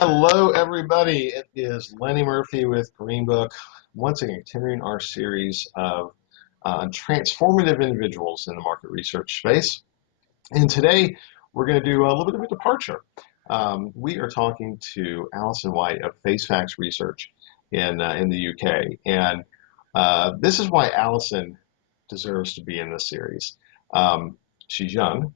Hello, everybody. It is Lenny Murphy with Green Book, once again continuing our series of transformative individuals in the market research space. And today we're going to do a little bit of a departure. We are talking to Alison White of Facefacts Research in the UK, and this is why Alison deserves to be in this series. She's young.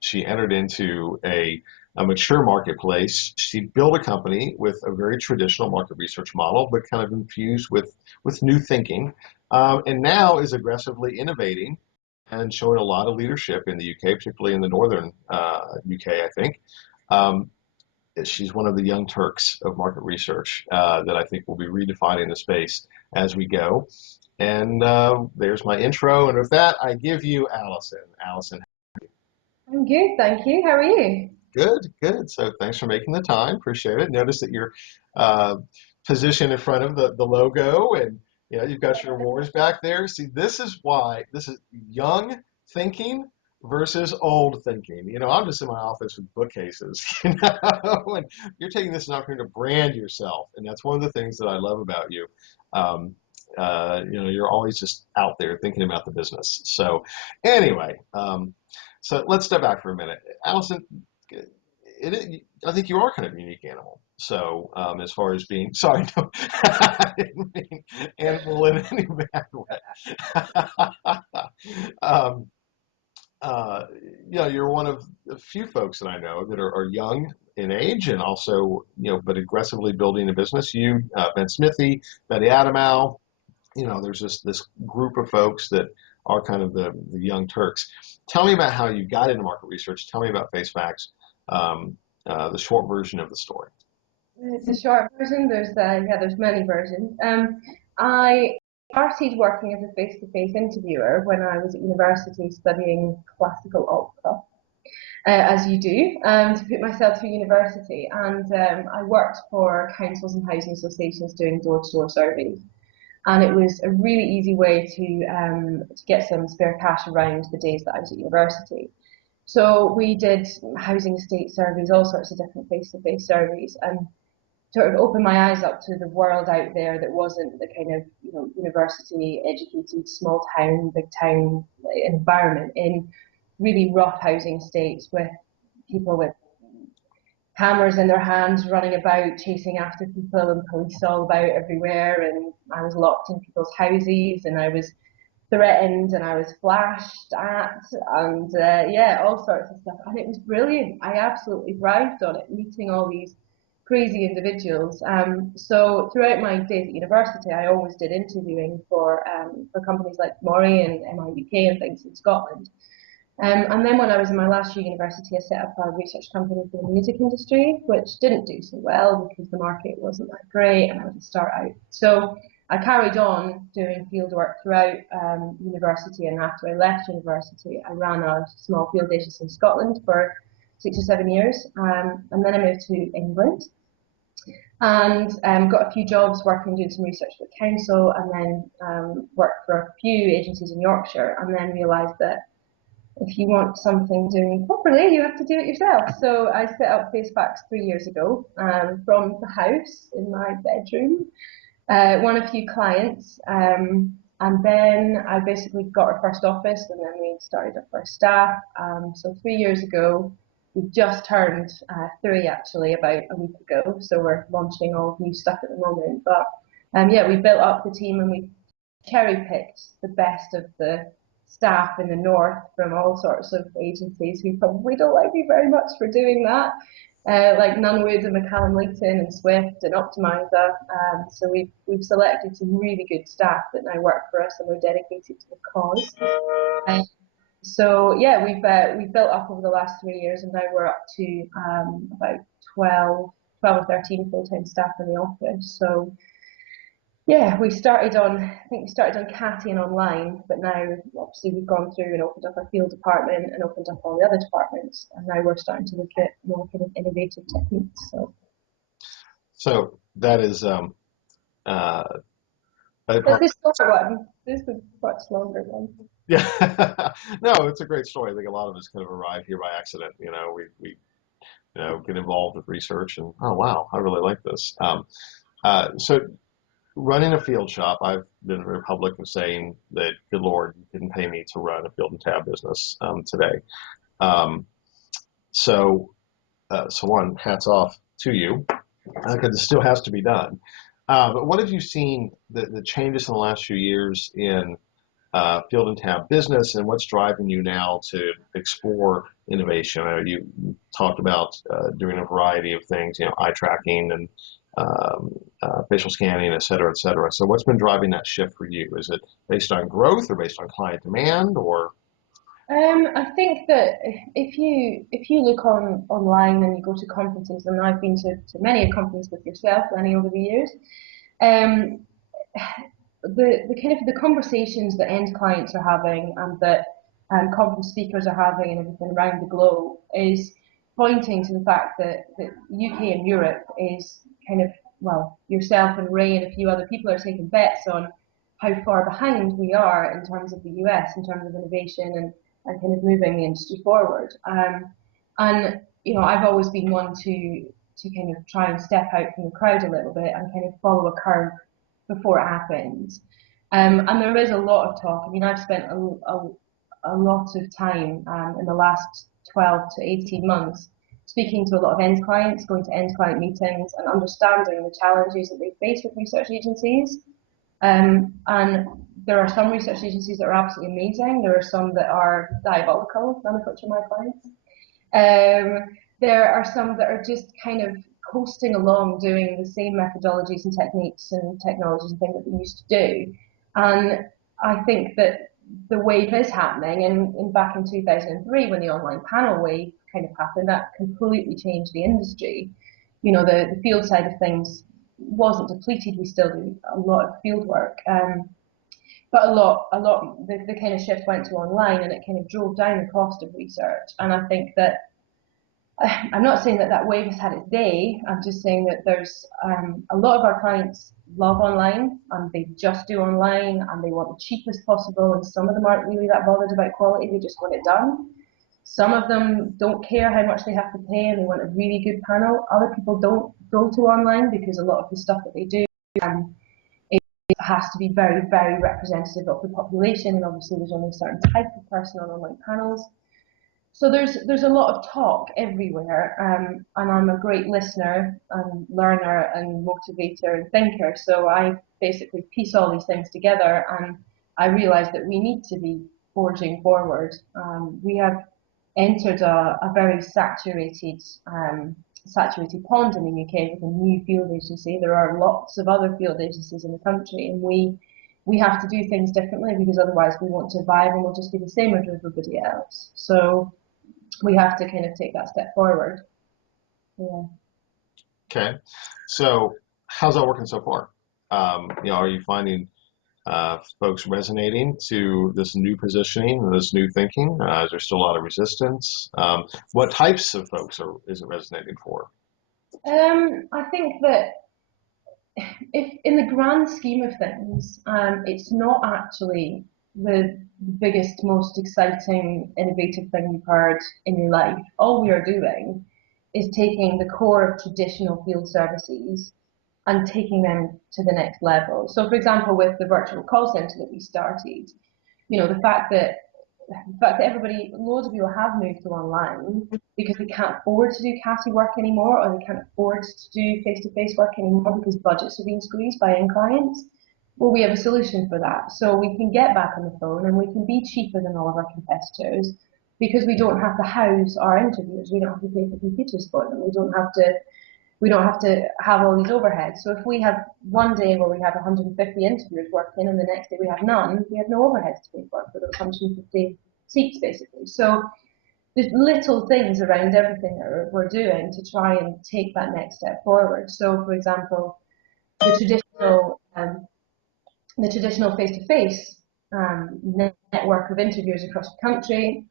She entered into a mature marketplace. She built a company with a very traditional market research model, but kind of infused with new thinking, and now is aggressively innovating and showing a lot of leadership in the UK, particularly in the northern UK, I think. Um, she's one of the young Turks of market research that I think will be redefining the space as we go. And there's my intro. And with that, I give you Alison. Alison. I'm good, thank you. How are you? Good, good. So thanks for making the time. Appreciate it. Notice that you're uh, positioned in front of the logo, and you've got your awards back there. See, this is why this is young thinking versus old thinking. I'm just in my office with bookcases, and you're taking this as an opportunity to brand yourself, and that's one of the things that I love about you. Um, you're always just out there thinking about the business. So anyway, so let's step back for a minute. Allison, I think you are kind of a unique animal. So as far as being, sorry, no, I didn't mean animal in any bad way. um, uh, you're one of the few folks that I know that are young in age and also, but aggressively building a business. You, Ben Smithy, Betty Adamo, there's this group of folks that are kind of the young Turks. Tell me about how you got into market research. Tell me about FaceFacts, the short version of the story. It's a short version. There's many versions. I started working as a face-to-face interviewer when I was at university studying classical opera, as you do, to put myself through university. And I worked for councils and housing associations doing door-to-door surveys. And it was a really easy way to get some spare cash around the days that I was at university. So we did housing estate surveys, all sorts of different face-to-face surveys, and sort of opened my eyes up to the world out there that wasn't the kind of university educated small town, big town environment in really rough housing estates with people with hammers in their hands running about chasing after people and police all about everywhere, and I was locked in people's houses and I was threatened and I was flashed at, and yeah, all sorts of stuff. And it was brilliant. I absolutely thrived on it, meeting all these crazy individuals. So throughout my days at university, I always did interviewing for companies like Mori and MIDK and things in Scotland. And then when I was in my last year at university, I set up a research company for the music industry, which didn't do so well because the market wasn't that great and I was a start out. So I carried on doing field work throughout university, and after I left university, I ran a small field agency in Scotland for 6 or 7 years, and then I moved to England and got a few jobs working, doing some research for the council, and then worked for a few agencies in Yorkshire, and then realised that if you want something doing properly, you have to do it yourself. So I set up Facefacts 3 years ago from the house in my bedroom, won a few clients, and then I basically got our first office, and then we started our first staff. So 3 years ago, we just turned three actually about a week ago. So we're launching all new stuff at the moment. But yeah, we built up the team and we cherry picked the best of the staff in the north from all sorts of agencies who probably don't like me very much for doing that, like Nunwood and McCallum Leighton and Swift and Optimizer. So we've selected some really good staff that now work for us and are dedicated to the cause. So yeah, we've built up over the last 3 years, and now we're up to about 12 or 13 full-time staff in the office. So yeah, I think we started on Catty and online, but now obviously we've gone through and opened up our field department and opened up all the other departments, and now we're starting to look at more kind of innovative techniques. So that is uh, But this short one, this is a much longer one. yeah. No, it's a great story. I think a lot of us kind of arrived here by accident. We get involved with research and, oh wow, I really like this. So running a field shop, I've been very public in saying that, good Lord, you couldn't pay me to run a field and tab business today. Um, so, so one, hats off to you, because it still has to be done. But what have you seen the changes in the last few years in field and tab business, and what's driving you now to explore innovation? I know you talked about doing a variety of things, eye tracking and facial scanning, et cetera, et cetera. So what's been driving that shift for you? Is it based on growth or based on client demand, or? I think that if you look online and you go to conferences, and I've been to many a conference with yourself, Lenny, over the years, um, the kind of the conversations that end clients are having and that conference speakers are having and everything around the globe is pointing to the fact that UK and Europe is kind of, well, yourself and Ray and a few other people are taking bets on how far behind we are in terms of the US, in terms of innovation and kind of moving the industry forward. And I've always been one to kind of try and step out from the crowd a little bit and kind of follow a curve before it happens. And there is a lot of talk. I mean, I've spent a lot of time in the last 12 to 18 months speaking to a lot of end clients, going to end client meetings and understanding the challenges that they face with research agencies. And there are some research agencies that are absolutely amazing. There are some that are diabolical, none of which are my clients. There are some that are just kind of coasting along doing the same methodologies and techniques and technologies and things that they used to do. And I think that the wave is happening, and back in 2003 when the online panel wave kind of happened, that completely changed the industry. The field side of things wasn't depleted. We still do a lot of field work. But the kind of shift went to online, and it kind of drove down the cost of research. And I think that I'm not saying that that wave has had its day. I'm just saying that there's a lot of our clients love online and they just do online and they want the cheapest possible. And some of them aren't really that bothered about quality. They just want it done. Some of them don't care how much they have to pay and they want a really good panel. Other people don't go to online because a lot of the stuff that they do it has to be very, very representative of the population. And obviously there's only a certain type of person on online panels. So there's a lot of talk everywhere, and I'm a great listener and learner and motivator and thinker. So I basically piece all these things together, and I realise that we need to be forging forward. We have entered a very saturated pond in the UK with a new field agency. There are lots of other field agencies in the country, and we have to do things differently because otherwise we won't survive and we'll just be the same as everybody else. So we have to kind of take that step forward. Yeah. Okay. So how's that working so far? Are you finding folks resonating to this new positioning and this new thinking? Is there still a lot of resistance? What types of folks is it resonating for? I think that if in the grand scheme of things, it's not actually the biggest, most exciting, innovative thing you've heard in your life. All we are doing is taking the core of traditional field services and taking them to the next level. So, for example, with the virtual call center that we started, the fact that everybody, loads of people have moved to online because they can't afford to do CASI work anymore, or they can't afford to do face-to-face work anymore because budgets are being squeezed by end clients. Well, we have a solution for that. So we can get back on the phone and we can be cheaper than all of our competitors because we don't have to house our interviewers. We don't have to pay for computers for them. We don't have to have all these overheads. So if we have one day where we have 150 interviewers working and the next day we have none, we have no overheads to pay for those 150 seats basically. So there's little things around everything that we're doing to try and take that next step forward. So for example, the traditional face-to-face network of interviewers across the country,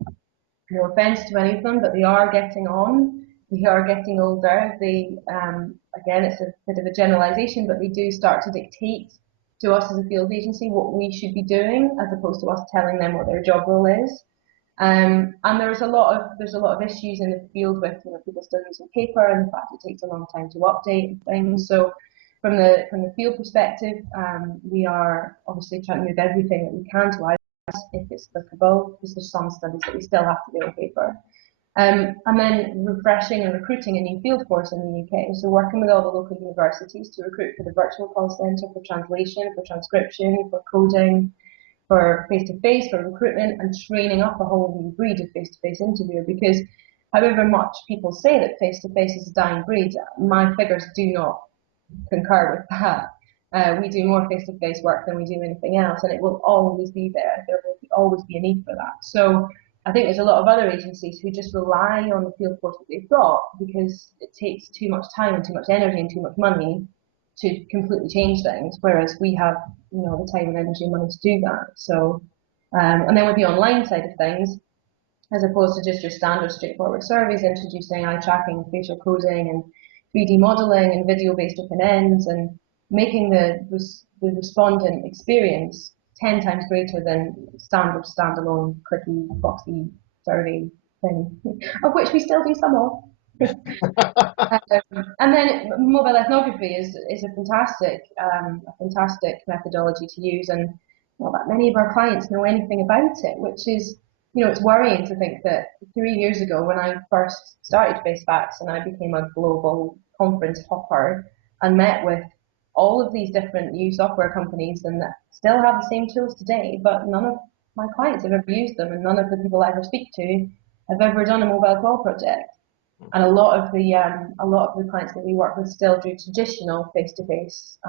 no offence to any of them, but they are getting on. They are getting older. Again, it's a bit of a generalisation, but they do start to dictate to us as a field agency what we should be doing, as opposed to us telling them what their job role is. And there's a lot of issues in the field with people still using paper and the fact it takes a long time to update things. So from the field perspective, we are obviously trying to move everything that we can to iOS if it's applicable, because there's some studies that we still have to do on paper. And then refreshing and recruiting a new field force in the UK. So working with all the local universities to recruit for the virtual call centre, for translation, for transcription, for coding, for face-to-face, for recruitment, and training up a whole new breed of face-to-face interviewer. Because however much people say that face-to-face is a dying breed, my figures do not concur with that. We do more face-to-face work than we do anything else, and it will always be there. There will always be a need for that. So I think there's a lot of other agencies who just rely on the field force that they've got because it takes too much time and too much energy and too much money to completely change things, whereas we have the time and energy and money to do that. So, and then with the online side of things, as opposed to just your standard straightforward surveys, introducing eye tracking, facial coding, and 3D modeling and video-based open ends, and making the respondent experience 10 times greater than standard standalone clicky boxy survey thing, of which we still do some of. And then mobile ethnography is a fantastic methodology to use, and not that many of our clients know anything about it, which is it's worrying to think that 3 years ago, when I first started Facefacts and I became a global conference hopper and met with all of these different new software companies and that still have the same tools today, but none of my clients have ever used them, and none of the people I ever speak to have ever done a mobile call project. And a lot of the clients that we work with still do traditional face-to-face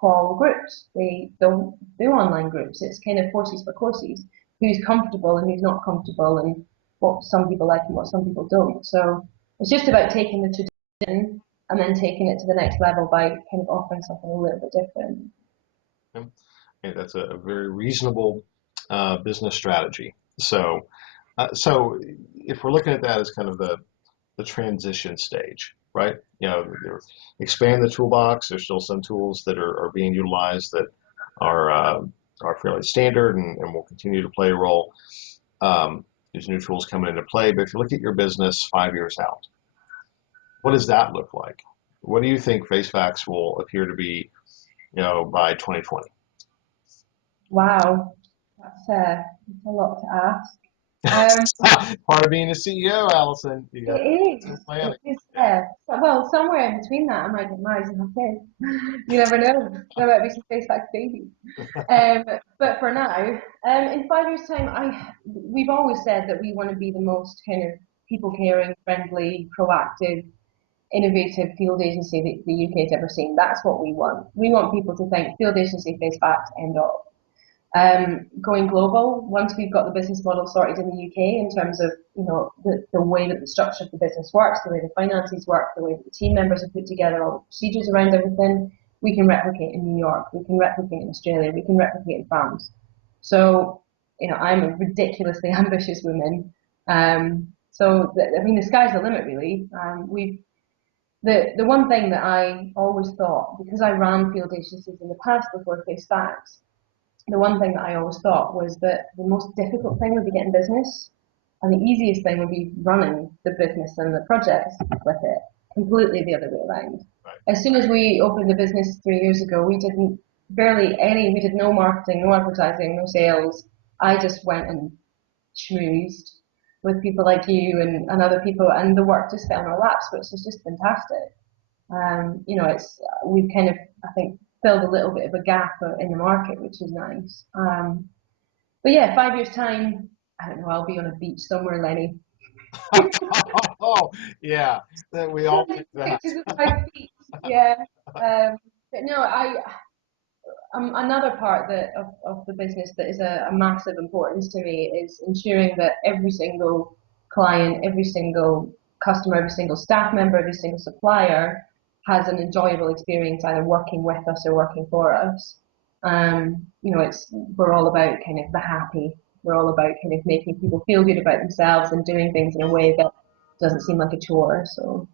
call groups. They don't do online groups. It's kind of horses for courses. Who's comfortable and who's not comfortable, and what some people like and what some people don't. So it's just about taking the tradition and then taking it to the next level by kind of offering something a little bit different. Okay, that's a very reasonable business strategy. So if we're looking at that as kind of the transition stage, right? Expand the toolbox. There's still some tools that are being utilized that are are fairly standard and will continue to play a role. There's new tools coming into play, but if you look at your business 5 years out, what does that look like? What do you think Facefacts will appear to be, by 2020? Wow, that's a lot to ask. Um, Part of being a CEO, Alison. You it got is. some It planning. is. Yeah. Well, somewhere in between that, I might get married and have kids. You never know. There might be some face back babies. But for now, in 5 years' time, we've always said that we want to be the most kind of people caring, friendly, proactive, innovative field agency that the UK has ever seen. That's what we want. We want people to think field agency, face facts, end of. Going global, once we've got the business model sorted in the UK in terms of the way that the structure of the business works, the way the finances work, the way that the team members are put together, all the procedures around everything, we can replicate in New York, we can replicate in Australia, we can replicate in France. So I'm a ridiculously ambitious woman. The sky's the limit really. The one thing that I always thought, because I ran field agencies in the past before Facefacts, the one thing that I always thought was that the most difficult thing would be getting business, and the easiest thing would be running the business and the projects with it. Completely the other way around. Right. As soon as we opened the business 3 years ago, we did no marketing, no advertising, no sales. I just went and schmoozed with people like you and other people, and the work just fell in our laps, which is just fantastic. We've kind of, I think, filled a little bit of a gap in the market, which is nice. But yeah, 5 years time, I don't know, I'll be on a beach somewhere, Lenny. Oh, yeah, that we all think that. Pictures of my feet, yeah. But no, another part of the business that is a massive importance to me is ensuring that every single client, every single customer, every single staff member, every single supplier has an enjoyable experience either working with us or working for us. We're all about kind of the happy. We're all about kind of making people feel good about themselves and doing things in a way that doesn't seem like a chore. So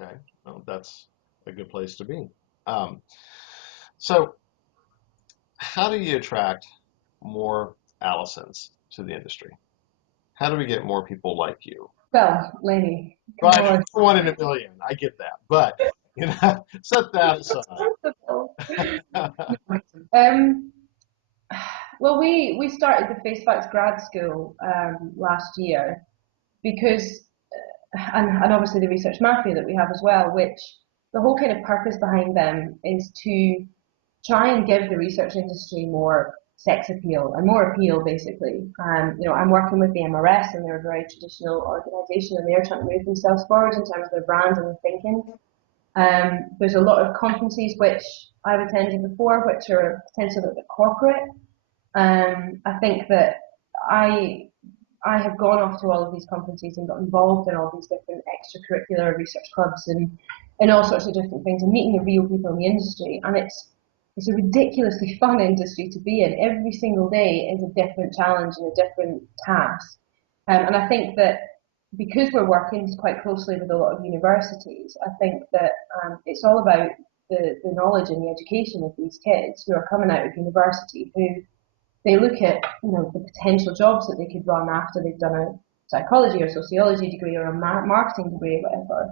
Okay, well, that's a good place to be. Um, so how do you attract more Allisons to the industry? How do we get more people like you? Well, Lenny, Well, come I know on. you're one in a million. I get that, but set that aside. Impossible. Um, well, we started the Facefacts grad school last year because, and obviously the research mafia that we have as well, which the whole kind of purpose behind them is to try and give the research industry more sex appeal and more appeal, basically. I'm working with the MRS, and they're a very traditional organisation, and they're trying to move themselves forward in terms of their brand and their thinking. There's a lot of conferences which I've attended before, which are potentially a bit corporate. I think that I I have gone off to all of these conferences and got involved in all these different extracurricular research clubs and all sorts of different things and meeting the real people in the industry. And it's a ridiculously fun industry to be in. Every single day is a different challenge and a different task. And I think that because we're working quite closely with a lot of universities, I think that it's all about the knowledge and the education of these kids who are coming out of university, who they look at, the potential jobs that they could run after they've done a psychology or sociology degree or a marketing degree or whatever.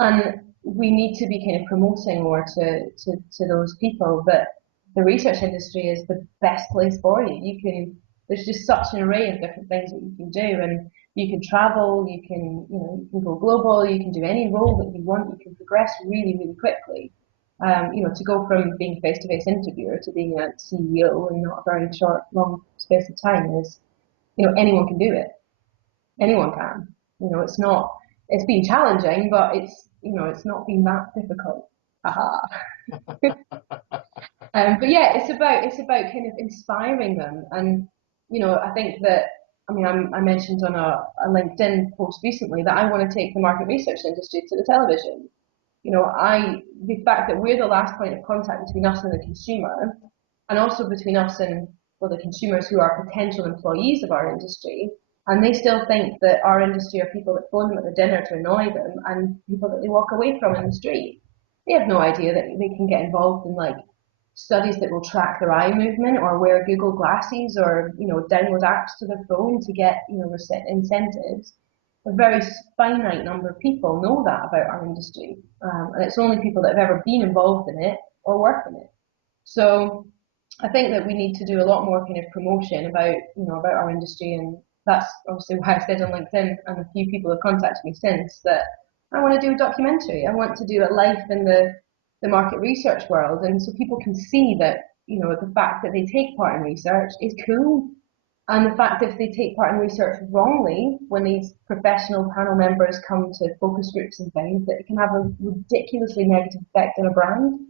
And we need to be kind of promoting more to those people that the research industry is the best place for you. There's just such an array of different things that you can do, and you can travel, you can go global, you can do any role that you want, you can progress really, really quickly. To go from being a face-to-face interviewer to being a CEO in not a very long space of time is, anyone can do it. Anyone can. It's been challenging, but it's not been that difficult. Haha. But yeah, it's about kind of inspiring them, and I think that I mentioned on a LinkedIn post recently that I want to take the market research industry to the television. The fact that we're the last point of contact between us and the consumer, and also between us and the consumers who are potential employees of our industry, and they still think that our industry are people that phone them at their dinner to annoy them and people that they walk away from in the street. They have no idea that they can get involved in studies that will track their eye movement or wear Google glasses or download apps to their phone to get incentives. A very finite number of people know that about our industry, and it's only people that have ever been involved in it or work in it. So I think that we need to do a lot more kind of promotion about our industry, and that's obviously why I said on LinkedIn, and a few people have contacted me since, that I want to do a documentary. I want to do a life in the market research world, and so people can see that the fact that they take part in research is cool. And the fact that if they take part in research wrongly, when these professional panel members come to focus groups and things, that it can have a ridiculously negative effect on a brand.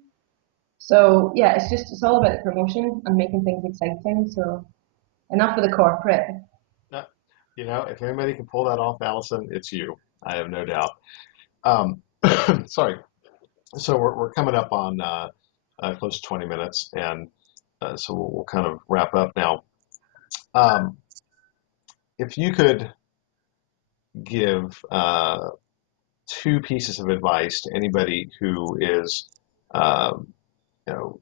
So yeah, it's all about the promotion and making things exciting. So enough of the corporate. No, if anybody can pull that off, Alison, it's you. I have no doubt. Um, sorry. So we're coming up on close to 20 minutes, and so we'll kind of wrap up now. Um, if you could give two pieces of advice to anybody who is, um, you know,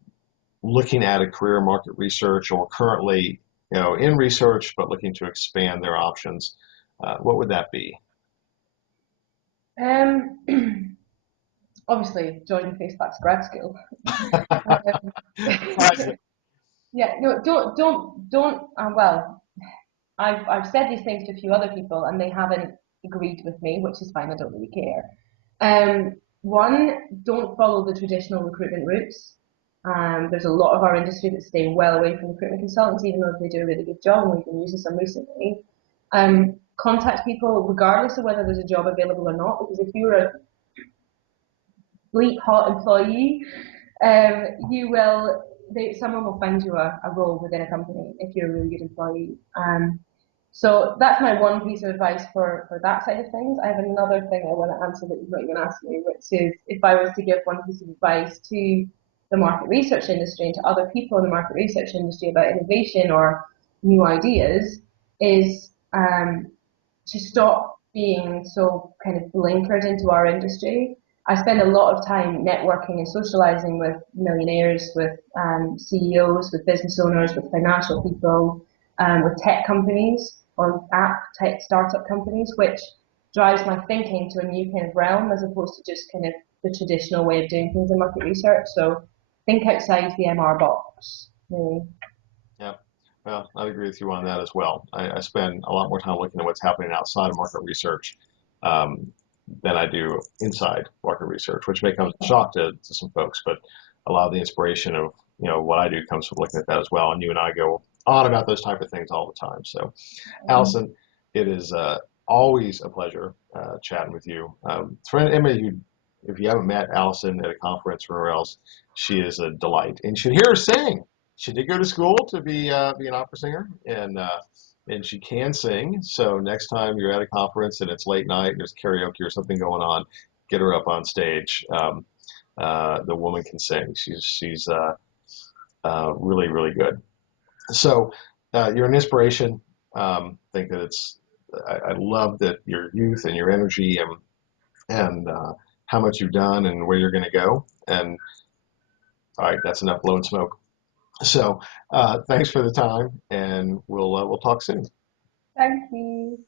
looking at a career in market research or currently, in research but looking to expand their options, what would that be? Um, Obviously, join the Facefacts grad school. Yeah, no, don't. Well, I've said these things to a few other people, and they haven't agreed with me, which is fine. I don't really care. One, don't follow the traditional recruitment routes. There's a lot of our industry that stay well away from recruitment consultants, even though they do a really good job, and we've been using some recently. Contact people regardless of whether there's a job available or not, because if you're a bleak hot employee, someone will find you a role within a company if you're a really good employee. So that's my one piece of advice for that side of things. I have another thing I want to answer that you've not even asked me, which is if I was to give one piece of advice to the market research industry and to other people in the market research industry about innovation or new ideas, is to stop being so kind of blinkered into our industry. I spend a lot of time networking and socializing with millionaires, with CEOs, with business owners, with financial people, with tech companies or app tech startup companies, which drives my thinking to a new kind of realm as opposed to just kind of the traditional way of doing things in market research. So think outside the MR box, really. Yeah. Well, I agree with you on that as well. I spend a lot more time looking at what's happening outside of market research um, than I do inside market research, which may come as a shock to some folks, but a lot of the inspiration of what I do comes from looking at that as well. And you and I go on about those type of things all the time. So, Alison, it is always a pleasure chatting with you. For anybody who, if you haven't met Alison at a conference or else, she is a delight, and you should hear her sing. She did go to school to be an opera singer, and she can sing. So next time you're at a conference and it's late night and there's karaoke or something going on, get her up on stage. The woman can sing. She's really really good. So you're an inspiration. Think that I love that your youth and your energy and how much you've done and where you're going to go. And all right, that's enough blowing smoke. So thanks for the time, and we'll talk soon. Thank you.